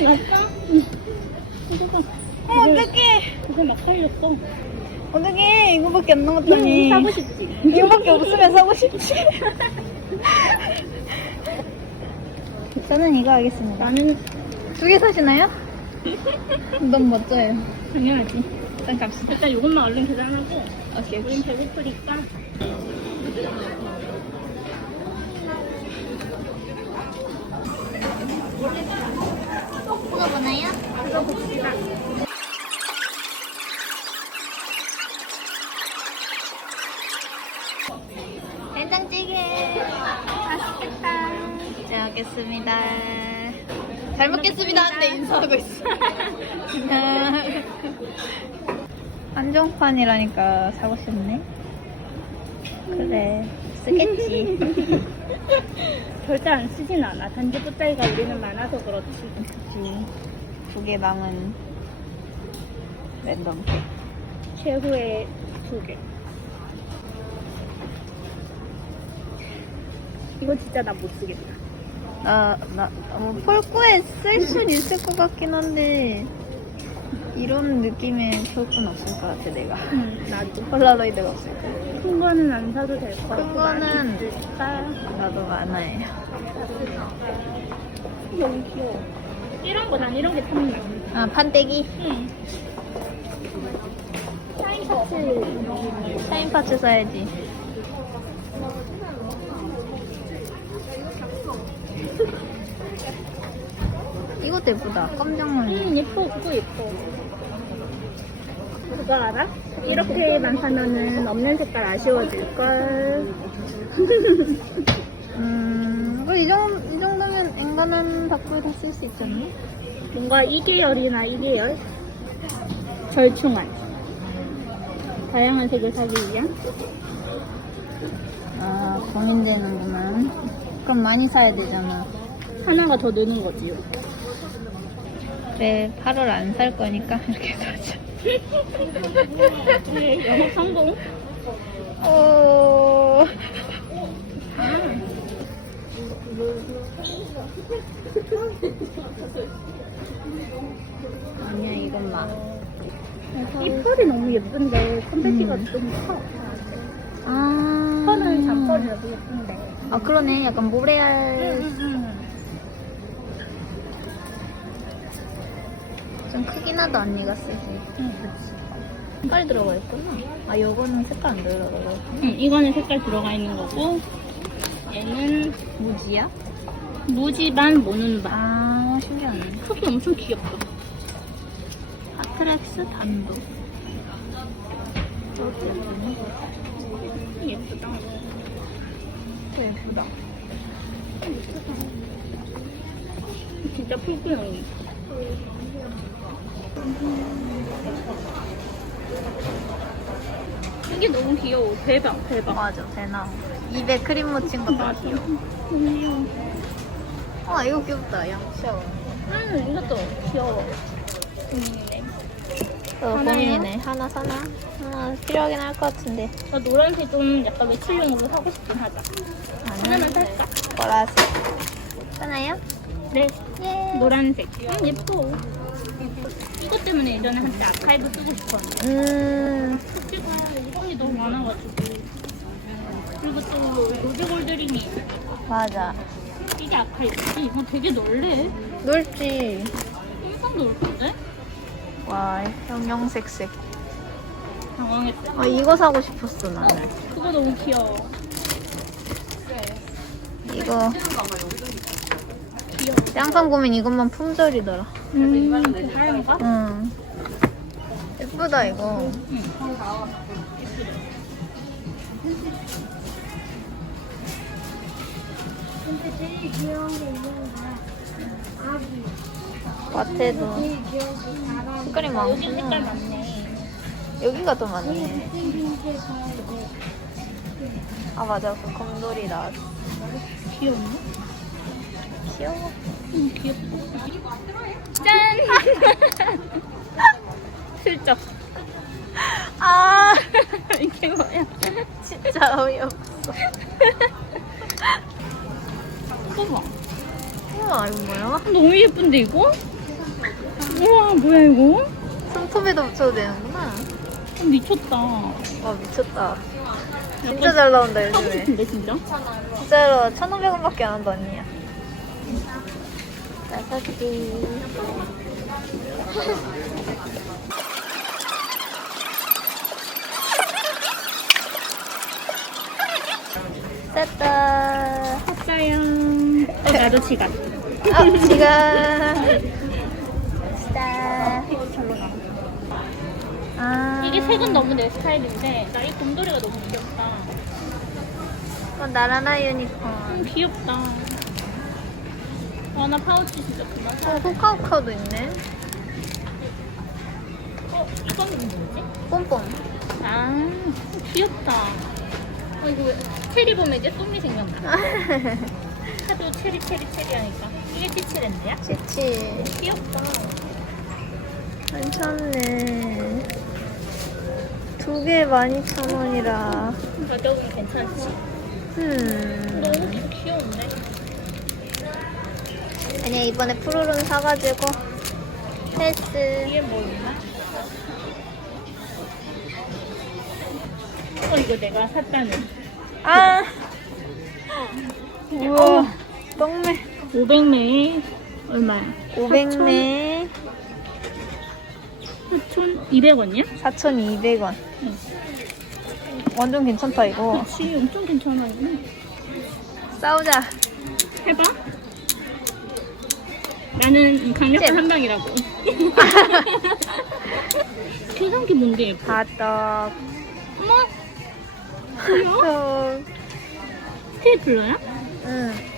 이거 어, 어떡해. 이거 막 살렸어. 어떡해. 이거밖에 안 남았다니. 사고 싶지. 이거밖에 없으면 사고 싶지. 저는 이거 하겠습니다. 나는 두 개 사시나요? 너무 멋져요. 당연하지. 일단 갑시다. 일단 이것만 얼른 계산하고 오케이, 우린 배고프니까 많아요? 그거 봅시다. 된장찌개. 맛있겠다. 잘 먹겠습니다. 잘 먹겠습니다. 한데 인사하고 있어. 한정판이라니까 사고 싶네. 그래. 쓰겠지. 절대 안 쓰진 않아. 단지 뽀짜이가 우리는 많아서 그렇지. 그치. 두개 남은 랜덤. 최후의 두 개. 이거 진짜 나 못 쓰겠다. 나, 나, 뭐, 폴꾸에 쓸 순 있을 것 같긴 한데, 이런 느낌의 폴꾸는 없을 것 같아, 내가. 응, 나도. 폴라로이드가 없을 것 같아. 큰 거는 안 사도 될 것 같고. 큰 거는-? 나도 많아요. 너무 귀여워. 이런 거, 난 이런 게 탐나. 아, 판때기? 응. 사인 파츠. 샤인 파츠 사야지. 이것도 예쁘다. 깜짝 놀랐네. 응, 예뻐. 그거 예뻐. 그거 알아? 이렇게만 사면은 없는 색깔 아쉬워질걸. 음, 뭐, 이 정도, 이 정도면 엔간한 밖으로 다쓸수 않나? 뭔가 이 계열이나 이 계열? 절충안. 다양한 색을 사기 위한? 아, 고민되는구만. 그럼 많이 사야 되잖아. 하나가 더 느는 거지요. 그래, 8월 안 살 거니까 이렇게 사자. 네, 영업 성공. 어... 아니야, 이건 막. 이 펄이 너무 예쁜데 컨텐츠가 음. 좀 커. 아. 펄은 잔펄이 너무 예쁜데. 아, 그러네. 약간 모래알. 응. 좀 크긴 하다, 언니가 쓰기. 응, 그치. 색깔 들어가 있구나. 아, 요거는 색깔 안 들어가고. 응, 이거는 색깔 들어가 있는 거고, 얘는 무지야? 무지 반 모눈반. 아, 신기하네. 크기 엄청 귀엽다. 하트렉스 단도. 예쁘다. 또 예쁘다. 진짜 풀구형이. 이게 너무 귀여워. 대박, 대박. 맞아, 대나무. 입에 크림 묻힌. 귀여워. 너무 귀여워. 아, 이거 귀엽다. 양치어. 음, 이것도 귀여워. 고민이네. 어, 하나요? 고민이네. 하나 사나? 하나 필요하긴 할 것 같은데. 저 노란색 좀 약간 외출용으로 사고 싶긴 하다. 하나만 살까? 보라색. 사나요? 네. 예. 노란색. 음, 예뻐. 이것 때문에 예전에 한때 아카이브 쓰고 싶었는데. 음, 숙제가 일본이 너무 많아가지고. 그리고 또 로드골드링이 맞아. 이게 아카이브지? 이거 되게 넓네. 넓지. 엄청 넓은데? 와, 형형색색. 당황했어. 아, 이거 사고 싶었어, 나는. 그거 너무 귀여워. 이거. 귀여워. 보면 이것만 품절이더라. 음, 그? 응. 예쁘다, 이거. 응. 근데 제일 귀여운 게 거야. 아기. 마트에도 제일 귀여운 게 나랑 색깔이 여기 색깔 많구나. 많네. 여기가 더 많네. 생긴 게 가야 돼. 아, 맞아. 그 곰돌이 나왔어. 귀엽네? 귀여워. 응, 귀엽다. 짠! 슬쩍. 아, 이게 뭐야? 진짜 어이없어. 봐봐. 우와, 이거 뭐야? 너무 예쁜데, 이거? 우와 뭐야 이거? 손톱에도 붙여도 되는구나. 어, 미쳤다. 와 미쳤다. 진짜 잘 나온다 하고 요즘에. 싶은데 진짜? 진짜로 1,500원밖에 안 한다 언니야. 나사키. 쌌다. 어, 나도 지갑. 아, 지금. 쌌다. 아. 이게 색은 너무 내 스타일인데 나 이 곰돌이가 너무 귀엽다. 어, 나라나 유니콘. 음, 귀엽다. 와나 파우치 진짜 그만 사. 어, 호카호카도 있네. 어 이거는 뭐지? 뽐뽐. 아 귀엽다. 어 이거 왜 체리 보면 이제 쏨이 생각나. 하도 체리 체리 체리 하니까 이게 치치랜드야? 치치. 귀엽다. 괜찮네. 두 개 12,000원이라. 가격은 괜찮지. 음. 너무 귀- 귀여운데? 아니야, 이번에 푸르른 사가지고. 패스. 뒤에 뭐 있나? 어 이거 내가 샀다는 아! 우와. 떡매. 500매에 얼마야? 500매. 4,200원이야? 4,200원. 응. 완전 괜찮다, 이거. 그치 엄청 괜찮아 이거 싸우자. 해봐 나는 강력한 잼. 한방이라고 계산 게 뭔데 예뻐 핫떡. 어머 뭐야? 떡. 스테이플러야? 응. 응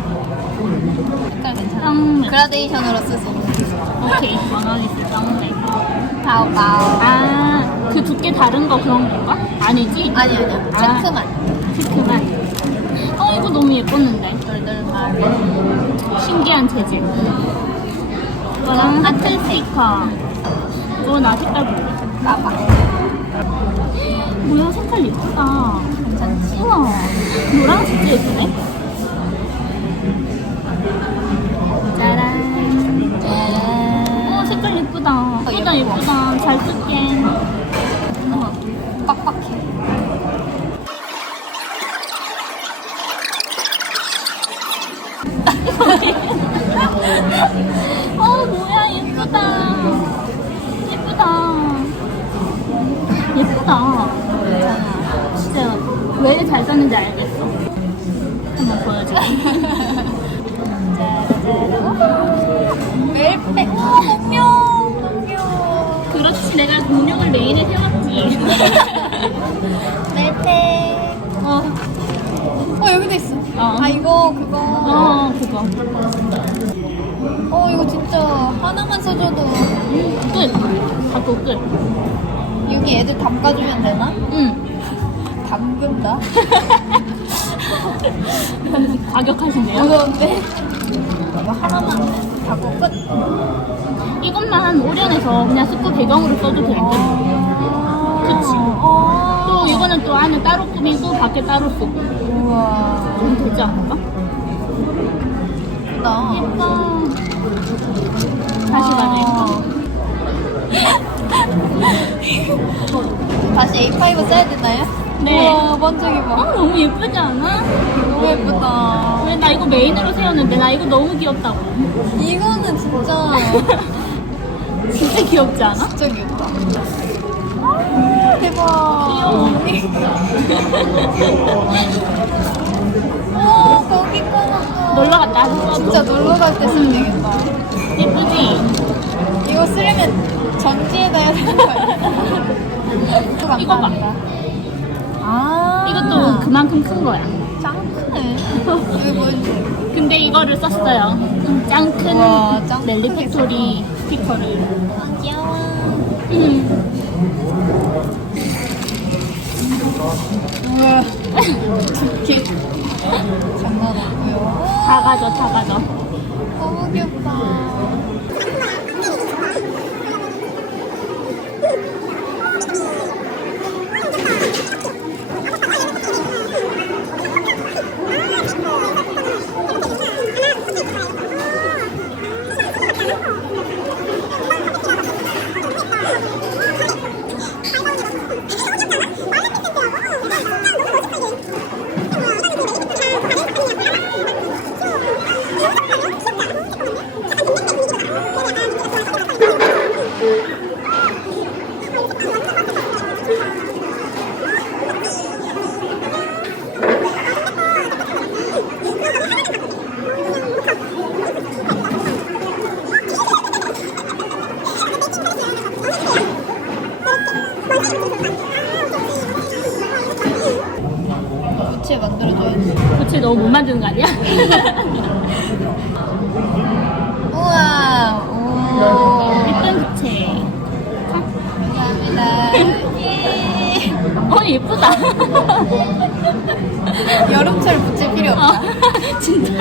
색깔 괜찮아. 짱 그라데이션으로 쓸수 있는. 오케이 원어리스 짱네 바오바오. 아 그 두께 다른 거 그런 건가? 아니지? 아니 아니요. 아. 체크만. 체크만 어 이거 너무 예뻤는데 덜덜말. 신기한 재질 이거랑 하트 스티커 이거 나 색깔 볼래 까봐. 뭐야 색깔 예쁘다 괜찮지? 우와 노랑 진짜 예쁘네 예쁘다 예쁘다 예뻐. 예쁘다 잘 쓸게. 빡빡해. 어 뭐야 예쁘다 예쁘다 예쁘다. 진짜 왜 잘 썼는지 알겠어 한번 보여줄게 멜페. 그렇지 내가 공룡을 메인에 세웠지 멜페. 어, 어, 여기도 있어. 어. 아, 이거, 그거. 어 그거 어, 이거 진짜 하나만 써줘도 끝 갖고 끝 여기 애들 담가주면 되나? 응. 담근다? 과격하신데요? 무서운데? 이거 하나만 담고 끝. 이것만 오련해서 그냥 스쿠 배경으로 써도 되는데 그치. 어. 또 이거는 또 안에 따로 꾸미고 밖에 따로 쓰고 우와. 그럼 되지 않을까? 예쁘다. 예뻐 다시 가자 다시 A5 써야 되나요? 네. 우와, 어 봐. 너무 예쁘지 않아? 너무 예쁘다. 왜 나 이거 메인으로 세웠는데 나 이거 너무 귀엽다고 이거는 진짜, 진짜 귀엽지 않아? 진짜 귀엽다. 대박. 귀여워 오, 거기 거는 놀러 갔다 진짜 놀러 갈 때 쓰면 되겠다. 예쁘지? 이거 쓰려면 전지에다 해야 되는 거 아니야? 이거 봐. 아. 이것도 그만큼 큰 거야. 짱 크네. 여기 뭐였지? 근데 이거를 썼어요. 짱큰 우와, 짱 넬리 크게 팩토리 스티커를. 아, 귀여워. 음. 우와. 이렇게. 장난 없고요. 다 가져. 너무 귀엽다.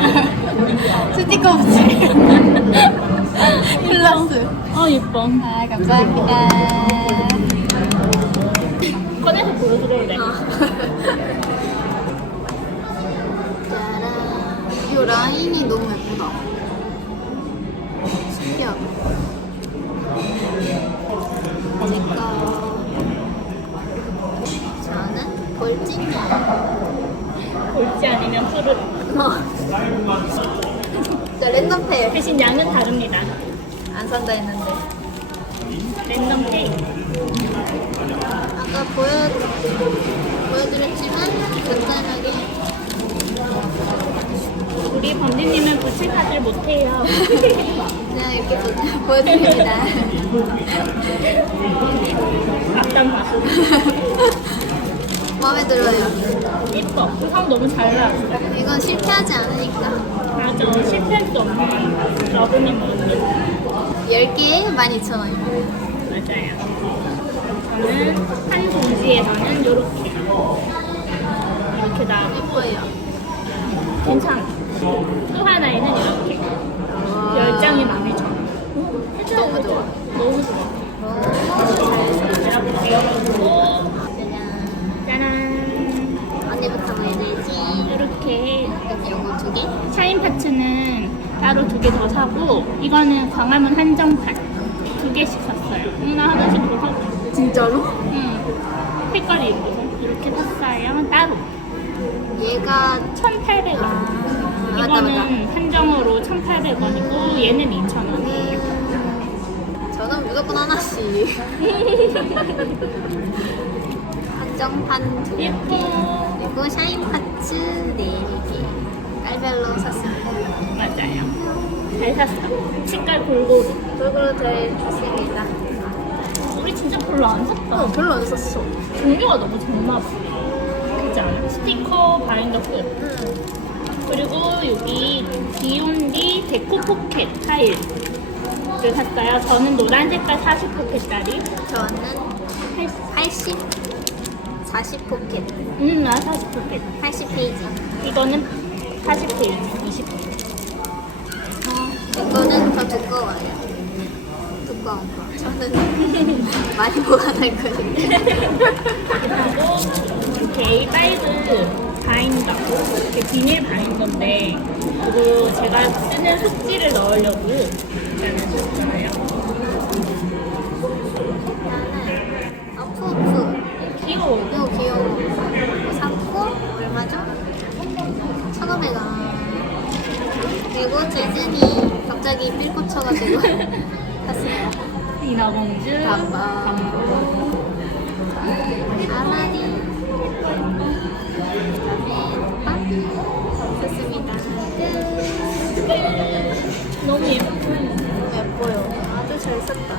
스티커 부채. 플러스. 어, 예뻐. 아, 감사합니다. 꺼내서 보여드려도 돼. 이 라인이 너무 예쁘다. 신기하다. 제거 저는 골진이야. 볼지 아니면 푸르. 자, 랜덤페이. 대신 양은 다릅니다. 안 산다 했는데. 랜덤 페이. 아까 보여, 보여드렸지만, 간단하게. 우리 범디님은 부채 카드를 못해요. 그냥 이렇게 보- 보여드립니다. 앞단 봐서. 마음에 들어요. 예뻐. 구성 너무 잘 나왔어. 이건 실패하지 않으니까. 맞아. 실패할 수 없는 러브맨 모드. 10개에 12,000원. 맞아요. 저는 한 봉지에서는 이렇게. 이렇게 나오고. 예뻐요. 괜찮아. 또 하나에는 이렇게. 열 장이 12,000원. 너무 좋아. 너무 좋아. 제가 볼게요. 짜란. 언니부터 보여드리지. 이렇게 그럼 요거 두 개? 샤인 파츠는 따로 두 개 더 사고 이거는 광화문 한정판 두 개씩 샀어요. 누나 하나씩 더 사고. 진짜로? 응. 색깔이 예뻐서 이렇게 샀어요. 따로 얘가 1,800원. 아, 맞다, 이거는 맞다. 한정으로 1,800원이고 얘는 2,000원이에요. 음, 저는 무조건 하나씩. 한정판 두 개. 예뻐. 그리고 샤인 파츠 네 개. 깔별로 샀습니다. 맞아요. 잘 샀어. 색깔 골고루. 골고루 잘 샀습니다. 우리 진짜 별로 안 샀다. 어, 별로 안 샀어. 종류가 너무 적나 봐. 그렇지 않아? 스티커 바인더 끝. 응. 그리고 여기 비욘디 데코 포켓 타일을 샀어요. 저는 노란 색깔 40 포켓짜리. 저는 80, 40 포켓, 음, 나 40 포켓. 80 페이지. 이거는 40페이지, 20페이지. 이거는 더 두꺼워요. 두꺼운 거. 저는 많이 보관할 거니까. 그리고 이렇게 A5 바인더, 이렇게 비닐 바인더인데 이거 제가 쓰는 속지를 넣으려고 나눠줬어요. 이거. 이거 샀고, 얼마죠? 1,500원. 그리고 재진이 갑자기 삘 꽂혀가지고 샀습니다. 인어공주, 감바. 아마리. 샀습니다. 끝. 너무 예뻐. 예뻐요. 아주 잘 샀다.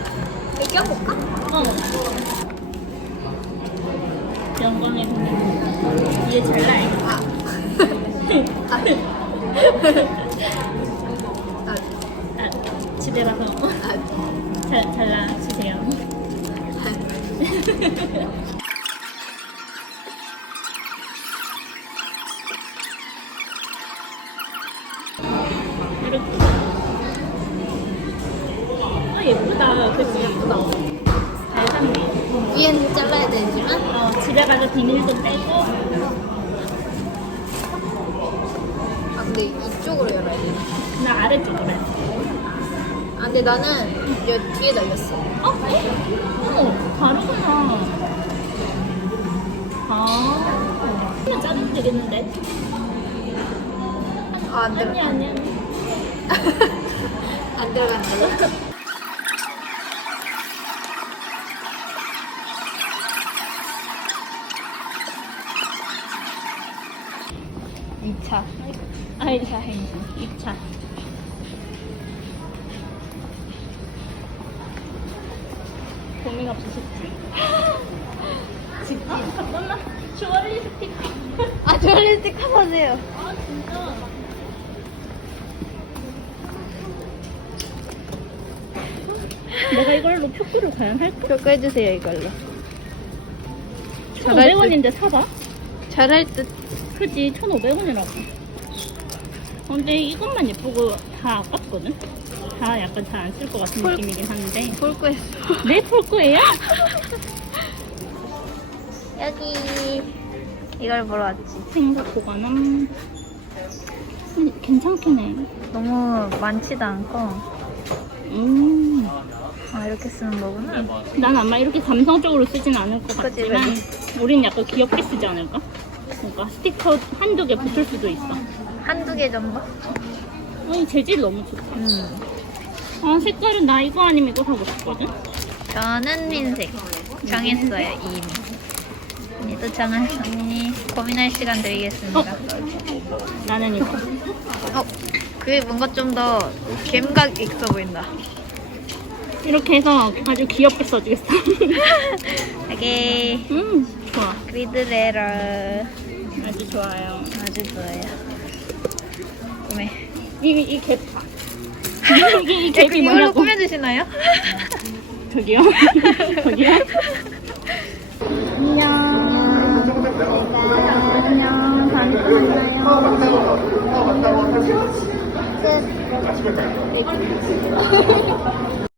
껴볼까? 어. 영광의 동네. 이게 잘 나요. 아, 집에 가서 잘, 잘라주세요. 근데 나는 여 뒤에 달렸어. 어? 어, 다르구나. 아, 그냥 자르면 되겠는데? 아안 아니, 들어. 아니, 아니. 안 들어간다. 2 아 저리스틱 하세요. 아, 진짜. 내가 이걸로 표구를 과연 할까? 교해 해주세요 이걸로. 잘할 1,500원인데 사봐? 잘할 듯. 그지 1,500원이라고 근데 이것만 예쁘고 다 아깝거든? 다 약간 잘 안 쓸 것 같은 폴- 느낌이긴 한데 볼 거였어. 내 폴거예요? 여기 이걸 보러 왔지. 생각 보관함 음, 괜찮긴 해 너무 많지도 않고 음. 아 이렇게 쓰는 거구나. 난 아마 이렇게 감성적으로 쓰진 않을 것 그치, 같지만 우린 약간 귀엽게 쓰지 않을까? 그러니까 스티커 한두 개 붙을 수도 있어 한두 개 정도? 어, 이 재질 너무 좋다 음. 아 색깔은 나 이거 아니면 이거 사고 싶거든? 저는 흰색 정했어요 이미. 언니도 정하셨니? 고민할 시간 드리겠습니다. 나는 이거 어, 그게 뭔가 좀 더 감각 있어 보인다. 이렇게 해서 아주 귀엽게 써주겠어 되게 음 좋아 그리드레러 아주 좋아요 아주 좋아요. 꿈에. 이, 이 갭. 이, 이 네, 갭이 이걸로 뭐냐고. 꾸며주시나요? 저기요? 저기요? 안녕. 다음에 또 만나요. 끝.